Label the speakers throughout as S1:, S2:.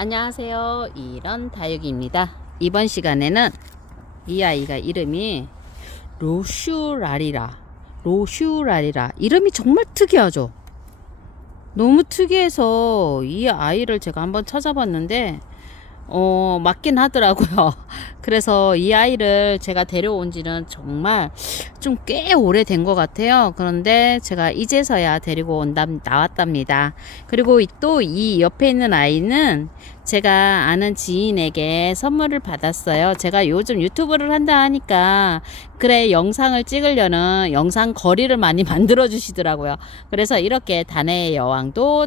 S1: 안녕하세요. 이런 다육이입니다. 이번 시간에는 이 아이가 이름이 로슈라리라. 로슈라리라. 이름이 정말 특이하죠? 너무 특이해서 이 아이를 제가 한번 찾아봤는데, 어, 맞긴 하더라고요. 그래서 이 아이를 제가 데려온 지는 정말 좀 꽤 오래된 것 같아요. 그런데 제가 이제서야 데리고 온다, 나왔답니다. 그리고 또 이 옆에 있는 아이는 제가 아는 지인에게 선물을 받았어요. 제가 요즘 유튜브를 한다 하니까 그래 영상을 찍으려는 영상 거리를 많이 만들어 주시더라고요. 그래서 이렇게 단해의 여왕도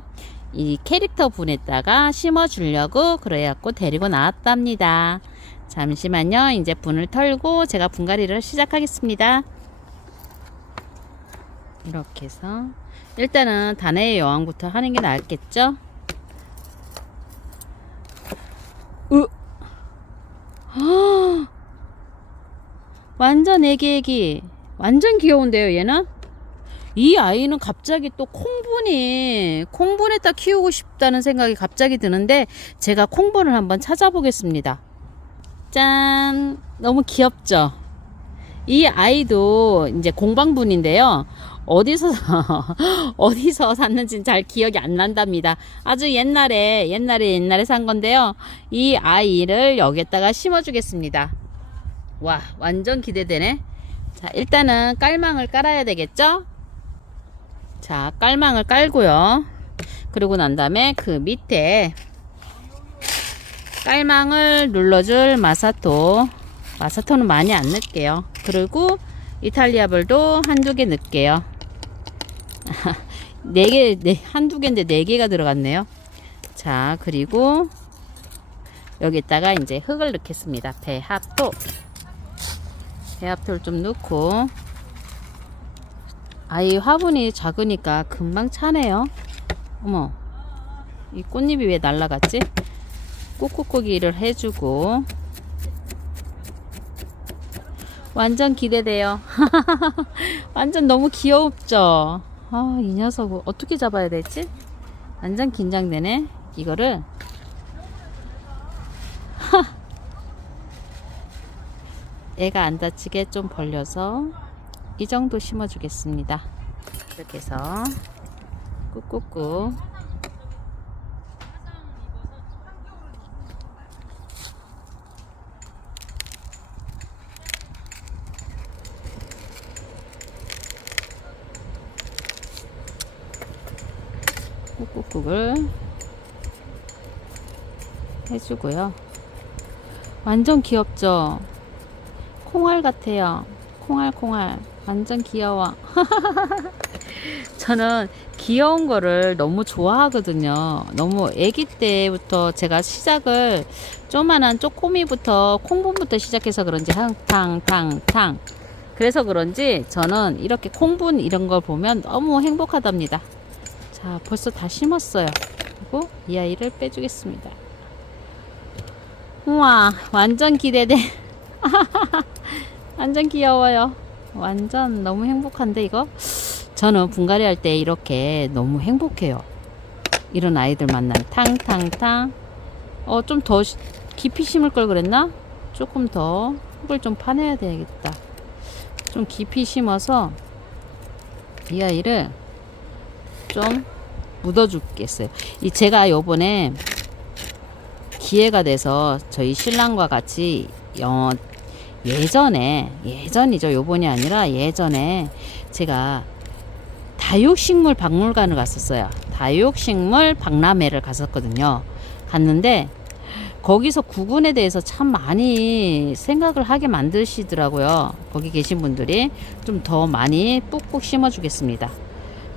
S1: 이 캐릭터 분에다가 심어 주려고 그래갖고 데리고 나왔답니다. 잠시만요. 이제 분을 털고 제가 분갈이를 시작하겠습니다. 이렇게 해서 일단은 단해의 여왕부터 하는 게 나을겠죠? 으. 헉! 완전 애기애기. 완전 귀여운데요, 얘는? 이 아이는 갑자기 또 콩분이, 콩분에다 키우고 싶다는 생각이 갑자기 드는데, 제가 콩분을 한번 찾아보겠습니다. 짠! 너무 귀엽죠? 이 아이도 이제 공방분인데요. 어디서 어디서 샀는지는 잘 기억이 안 난답니다. 아주 옛날에 옛날에 옛날에 산 건데요. 이 아이를 여기에다가 심어주겠습니다. 와 완전 기대되네. 자 일단은 깔망을 깔아야 되겠죠? 자 깔망을 깔고요. 그리고 난 다음에 그 밑에 깔망을 눌러줄 마사토 마사토는 많이 안 넣을게요. 그리고 이탈리아 볼도 한두 개 넣을게요. 네 개, 네, 한두 개인데 네 개가 들어갔네요. 자, 그리고 여기다가 이제 흙을 넣겠습니다. 배합토. 배합토를 좀 넣고 아이 화분이 작으니까 금방 차네요. 어머, 이 꽃잎이 왜 날라갔지? 꾹꾹꾹이를 해주고 완전 기대돼요. 완전 너무 귀엽죠? 아, 이 녀석 어떻게 잡아야 되지? 완전 긴장되네. 이거를 애가 안 다치게 좀 벌려서 이 정도 심어 주겠습니다. 이렇게 해서 꾹꾹꾹 꾹꾹꾹을 해주고요. 완전 귀엽죠? 콩알 같아요. 콩알 콩알. 완전 귀여워. 저는 귀여운 거를 너무 좋아하거든요. 너무 아기 때부터 제가 시작을 조만한 쪼꼬미부터 콩분부터 시작해서 그런지 탕탕탕탕 그래서 그런지 저는 이렇게 콩분 이런 걸 보면 너무 행복하답니다. 자, 벌써 다 심었어요. 그리고 이 아이를 빼주겠습니다. 우와, 완전 기대돼. 완전 귀여워요. 완전 너무 행복한데, 이거? 저는 분갈이 할 때 이렇게 너무 행복해요. 이런 아이들 만난 탕탕탕. 어, 좀 더 깊이 심을 걸 그랬나? 조금 더 흙을 좀 파내야 되겠다. 좀 깊이 심어서 이 아이를 좀 묻어주겠어요. 이 제가 요번에 기회가 돼서 저희 신랑과 같이 어, 예전에 예전이죠. 요번이 아니라 예전에 제가 다육식물 박물관을 갔었어요. 다육식물 박람회를 갔었거든요. 갔는데 거기서 구근에 대해서 참 많이 생각을 하게 만드시더라고요. 거기 계신 분들이 좀 더 많이 뿍뿍 심어주겠습니다.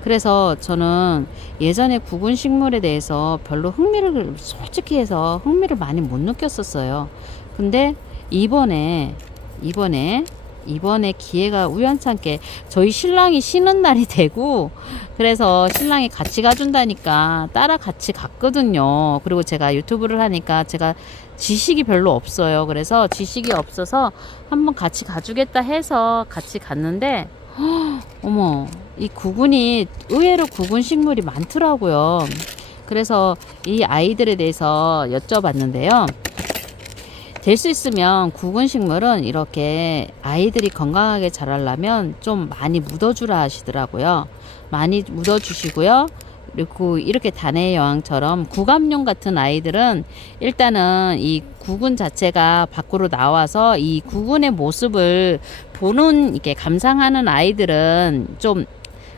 S1: 그래서 저는 예전에 구근 식물에 대해서 별로 흥미를 솔직히 해서 흥미를 많이 못 느꼈었어요. 근데 이번에 이번에 이번에 기회가 우연찮게 저희 신랑이 쉬는 날이 되고 그래서 신랑이 같이 가준다니까 따라 같이 갔거든요. 그리고 제가 유튜브를 하니까 제가 지식이 별로 없어요. 그래서 지식이 없어서 한번 같이 가주겠다 해서 같이 갔는데 어머 이 구근이 의외로 구근 식물이 많더라고요. 그래서 이 아이들에 대해서 여쭤봤는데요. 될 수 있으면 구근 식물은 이렇게 아이들이 건강하게 자라려면 좀 많이 묻어주라 하시더라고요. 많이 묻어주시고요. 그리고 이렇게 단의 여왕처럼 구감용 같은 아이들은 일단은 이 구근 자체가 밖으로 나와서 이 구근의 모습을 보는 이게 감상하는 아이들은 좀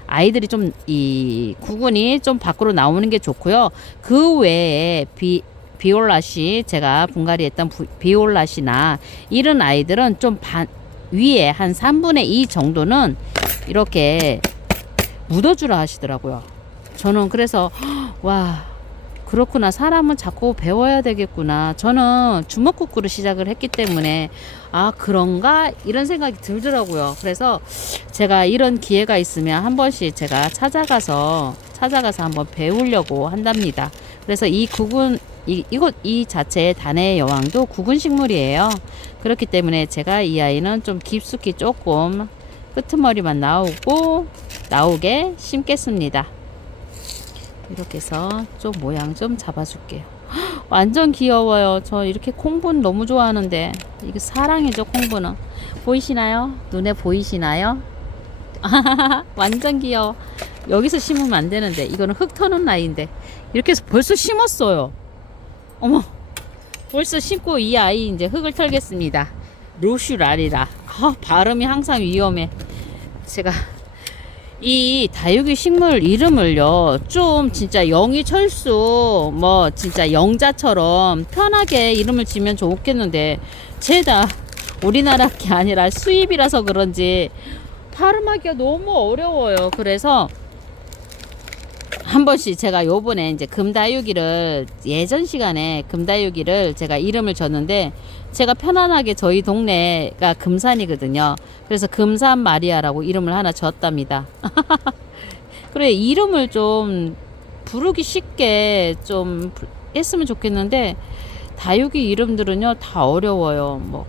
S1: 아이들이 좀 이 구근이 좀 밖으로 나오는 게 좋고요. 그 외에 비 비올라시 제가 분갈이 했던 부- 비올라시나 이런 아이들은 좀 반 위에 한 3분의 2 정도는 이렇게 묻어주라 하시더라고요. 저는 그래서 와 그렇구나. 사람은 자꾸 배워야 되겠구나. 저는 주먹국구를 시작을 했기 때문에 아 그런가? 이런 생각이 들더라고요. 그래서 제가 이런 기회가 있으면 한 번씩 제가 찾아가서 찾아가서 한번 배우려고 한답니다. 그래서 이 구근 이, 이곳 이 자체의 단의 여왕도 구근 식물이에요 그렇기 때문에 제가 이 아이는 좀 깊숙이 조금 끄트머리만 나오고 나오게 심겠습니다 이렇게 해서 좀 모양 좀 잡아줄게요. 헉, 완전 귀여워요. 저 이렇게 콩분 너무 좋아하는데 이게 사랑이죠 콩분은. 보이시나요? 눈에 보이시나요? 완전 귀여워. 여기서 심으면 안 되는데 이거는 흙 터는 나이인데 이렇게 해서 벌써 심었어요. 어머 벌써 심고 이 아이 이제 흙을 털겠습니다. 루슈라리라. 아, 발음이 항상 위험해. 제가 이 다육이 식물 이름을요 좀 진짜 영희 철수 뭐 진짜 영자처럼 편하게 이름을 지면 좋겠는데 죄다 우리나라 게 아니라 수입이라서 그런지 발음하기가 너무 어려워요 그래서 한 번씩 제가 요번에 이제 금다육이를 예전 시간에 금다육이를 제가 이름을 줬는데 제가 편안하게 저희 동네가 금산이거든요. 그래서 금산 마리아라고 이름을 하나 줬답니다. 그래 이름을 좀 부르기 쉽게 좀 부- 했으면 좋겠는데 다육이 이름들은요 다 어려워요. 뭐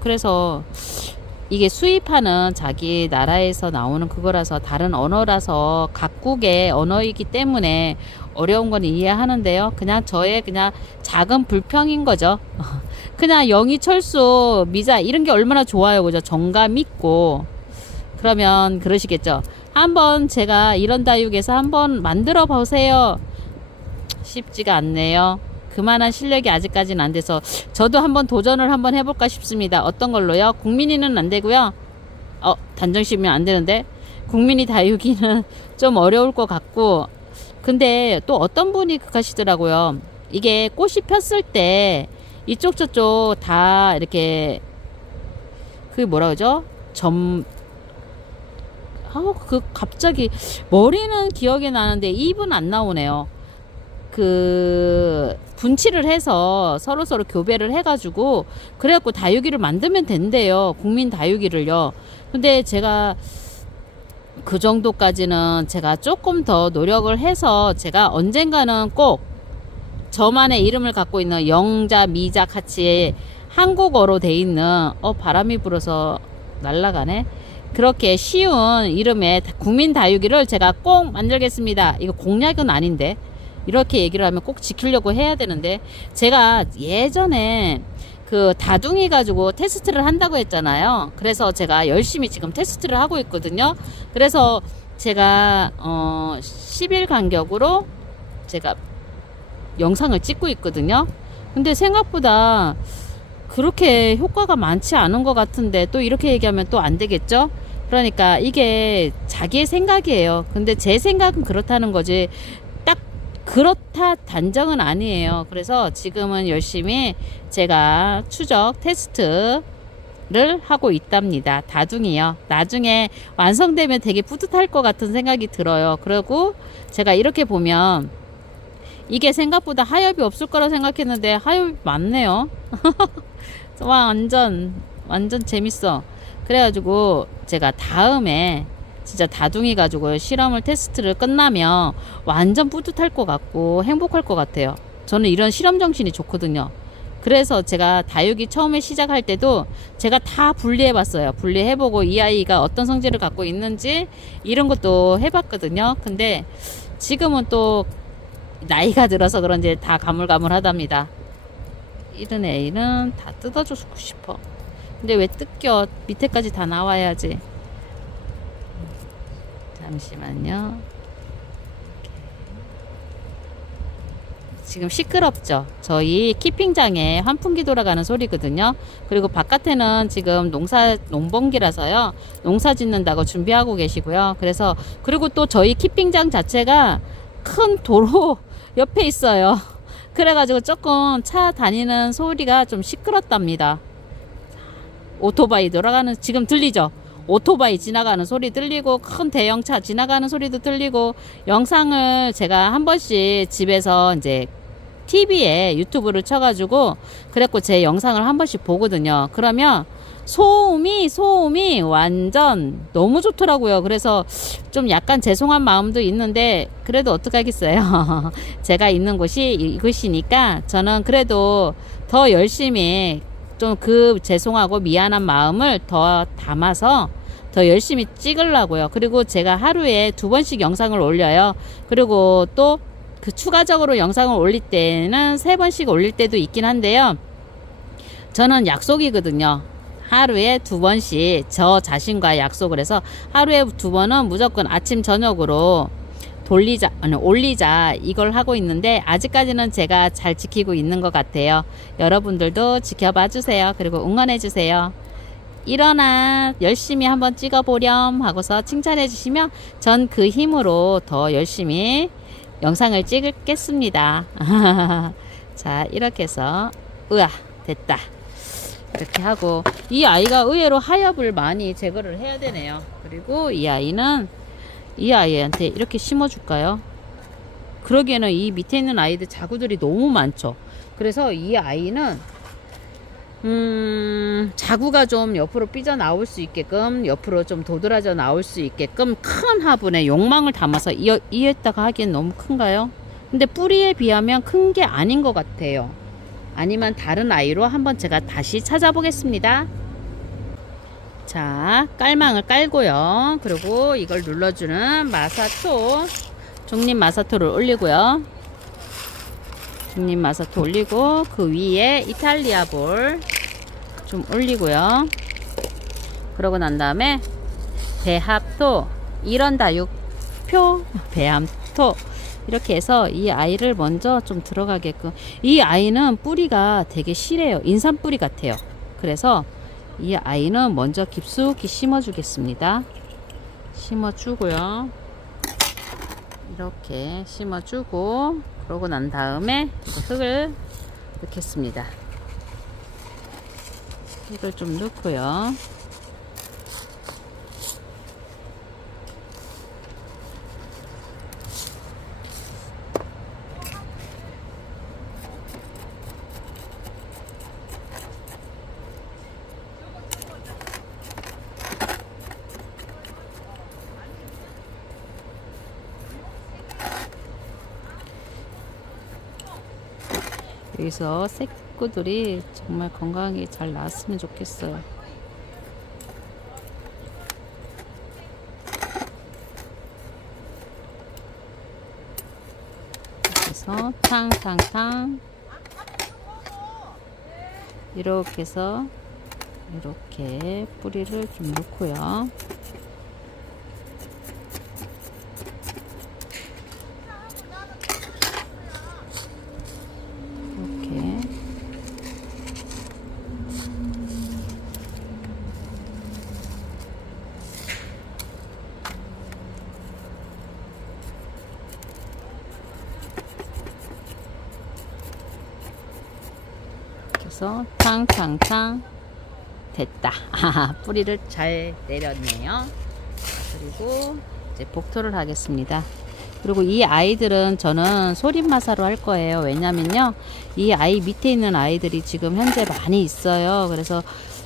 S1: 그래서 이게 수입하는 자기 나라에서 나오는 그거라서 다른 언어라서 각국의 언어이기 때문에 어려운 건 이해하는데요. 그냥 저의 그냥 작은 불평인 거죠. 그냥 영희 철수 미자 이런 게 얼마나 좋아요. 그죠? 정감 있고 그러면 그러시겠죠. 한번 제가 이런 다육에서 한번 만들어 보세요. 쉽지가 않네요. 그만한 실력이 아직까지는 안 돼서 저도 한번 도전을 한번 해볼까 싶습니다. 어떤 걸로요? 국민이는 안 되고요. 어 단정 씌우면 안 되는데 국민이 다육이는 좀 어려울 것 같고 근데 또 어떤 분이 그하시더라고요. 이게 꽃이 폈을 때 이쪽 저쪽 다 이렇게 그 뭐라 그러죠? 점 아우 그 갑자기 머리는 기억이 나는데 입은 안 나오네요. 그 분치를 해서 서로 서로 교배를 해가지고 그래갖고 다육이를 만들면 된대요. 국민 다육이를요. 근데 제가 그 정도까지는 제가 조금 더 노력을 해서 제가 언젠가는 꼭 저만의 이름을 갖고 있는 영자, 미자 같이 한국어로 돼 있는 어 바람이 불어서 날라가네. 그렇게 쉬운 이름의 국민 다육이를 제가 꼭 만들겠습니다. 이거 공약은 아닌데 이렇게 얘기를 하면 꼭 지키려고 해야 되는데 제가 예전에 그 다둥이 가지고 테스트를 한다고 했잖아요. 그래서 제가 열심히 지금 테스트를 하고 있거든요. 그래서 제가 어 10일 간격으로 제가 영상을 찍고 있거든요. 근데 생각보다 그렇게 효과가 많지 않은 것 같은데 또 이렇게 얘기하면 또 안 되겠죠? 그러니까 이게 자기의 생각이에요. 근데 제 생각은 그렇다는 거지. 딱 그렇다 단정은 아니에요. 그래서 지금은 열심히 제가 추적 테스트 를 하고 있답니다. 다둥이요. 나중에 완성되면 되게 뿌듯할 것 같은 생각이 들어요. 그리고 제가 이렇게 보면 이게 생각보다 하엽이 없을 거라 생각했는데 하엽이 많네요. 와 완전 완전 재밌어. 그래가지고 제가 다음에 진짜 다둥이 가지고 실험을 테스트를 끝나면 완전 뿌듯할 것 같고 행복할 것 같아요. 저는 이런 실험 정신이 좋거든요. 그래서 제가 다육이 처음에 시작할 때도 제가 다 분리해 봤어요. 분리해 보고 이 아이가 어떤 성질을 갖고 있는지 이런 것도 해 봤거든요. 근데 지금은 또 나이가 들어서 그런지 다 가물가물하답니다. 이런 애는 다 뜯어주고 싶어. 근데 왜 뜯겨? 밑에까지 다 나와야지. 잠시만요. 지금 시끄럽죠? 저희 키핑장에 환풍기 돌아가는 소리거든요. 그리고 바깥에는 지금 농사, 농번기라서요. 농사 짓는다고 준비하고 계시고요. 그래서, 그리고 또 저희 키핑장 자체가 큰 도로 옆에 있어요. 그래가지고 조금 차 다니는 소리가 좀 시끄럽답니다. 오토바이 돌아가는, 지금 들리죠? 오토바이 지나가는 소리 들리고 큰 대형차 지나가는 소리도 들리고 영상을 제가 한 번씩 집에서 이제 TV에 유튜브를 쳐가지고 그랬고 제 영상을 한 번씩 보거든요. 그러면 소음이 소음이 완전 너무 좋더라고요. 그래서 좀 약간 죄송한 마음도 있는데 그래도 어떡하겠어요. 제가 있는 곳이 이곳이니까 저는 그래도 더 열심히 좀 그 죄송하고 미안한 마음을 더 담아서 더 열심히 찍으려고요. 그리고 제가 하루에 두 번씩 영상을 올려요. 그리고 또 그 추가적으로 영상을 올릴 때는 세 번씩 올릴 때도 있긴 한데요. 저는 약속이거든요. 하루에 두 번씩 저 자신과 약속을 해서 하루에 두 번은 무조건 아침 저녁으로 돌리자 아니 올리자 이걸 하고 있는데 아직까지는 제가 잘 지키고 있는 것 같아요. 여러분들도 지켜봐 주세요. 그리고 응원해 주세요. 일어나 열심히 한번 찍어보렴 하고서 칭찬해 주시면 전 그 힘으로 더 열심히 영상을 찍겠습니다. 자 이렇게 해서 으아 됐다. 이렇게 하고 이 아이가 의외로 하엽을 많이 제거를 해야 되네요. 그리고 이 아이는 이 아이한테 이렇게 심어 줄까요? 그러기에는 이 밑에 있는 아이들 자구들이 너무 많죠. 그래서 이 아이는 음, 자구가 좀 옆으로 삐져 나올 수 있게끔 옆으로 좀 도드라져 나올 수 있게끔 큰 화분에 욕망을 담아서 이, 이에다가 하기엔 너무 큰가요? 근데 뿌리에 비하면 큰 게 아닌 것 같아요. 아니면 다른 아이로 한번 제가 다시 찾아보겠습니다. 자, 깔망을 깔고요. 그리고 이걸 눌러주는 마사토, 중립 마사토를 올리고요. 중립 마사토 올리고 그 위에 이탈리아 볼 좀 올리고요. 그러고 난 다음에 배합토, 이런 다육표, 배합토 이렇게 해서 이 아이를 먼저 좀 들어가게끔 이 아이는 뿌리가 되게 실해요. 인삼 뿌리 같아요. 그래서 이 아이는 먼저 깊숙이 심어 주겠습니다. 심어 주고요. 이렇게 심어 주고 그러고 난 다음에 흙을 넣겠습니다. 흙을 좀 넣고요. 여기서 새꾸들이 정말 건강하게 잘 나왔으면 좋겠어요. 그래서 탕탕탕 이렇게 해서 이렇게 뿌리를 좀 넣고요. 이렇게 그래서 탕탕탕 됐다. 아하, 뿌리를 잘 내렸네요. 그리고 이제 복토를 하겠습니다. 그리고 이 아이들은 저는 소림마사로 할 거예요. 왜냐면요. 이 아이 밑에 있는 아이들이 지금 현재 많이 있어요. 그래서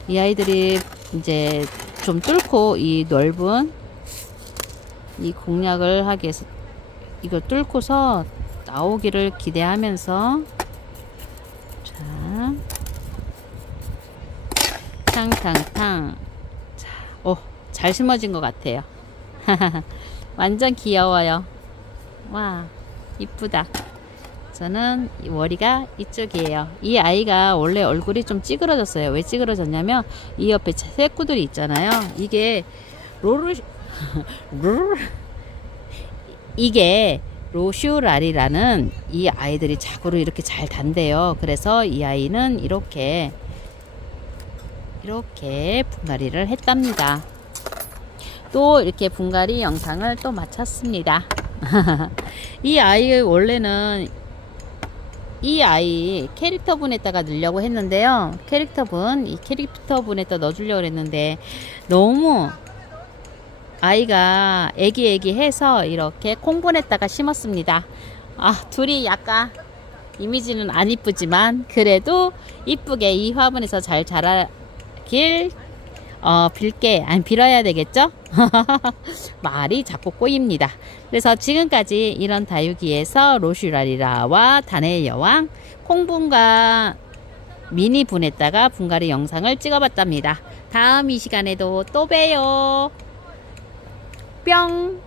S1: 이 아이들이 이제 좀 뚫고 이 넓은 이 공략을 하기 위해서 이걸 뚫고서 나오기를 기대하면서 자 탕탕탕 자, 오, 잘 심어진 것 같아요. 완전 귀여워요. 와, 이쁘다. 저는 이 머리가 이쪽이에요. 이 아이가 원래 얼굴이 좀 찌그러졌어요. 왜 찌그러졌냐면 이 옆에 새꾸들이 있잖아요. 이게 로르 루 이게 로슈랄이라는 이 아이들이 자고로 이렇게 잘 단대요. 그래서 이 아이는 이렇게 이렇게 분갈이를 했답니다. 또 이렇게 분갈이 영상을 또 마쳤습니다. 이 아이 원래는 이 아이 캐릭터분에다가 넣으려고 했는데요. 캐릭터분 이 캐릭터분에다 넣어주려고 했는데 너무 아이가 애기애기 해서 이렇게 콩분에다가 심었습니다. 아 둘이 약간 이미지는 안 이쁘지만 그래도 이쁘게 이 화분에서 잘 자라 길 어, 빌게 안 빌어야 되겠죠? 말이 자꾸 꼬입니다. 그래서 지금까지 이런 다육이에서 로슈라리라와 단의 여왕 콩분과 미니 분에다가 분갈이 영상을 찍어봤답니다. 다음 이 시간에도 또 봬요. 뿅!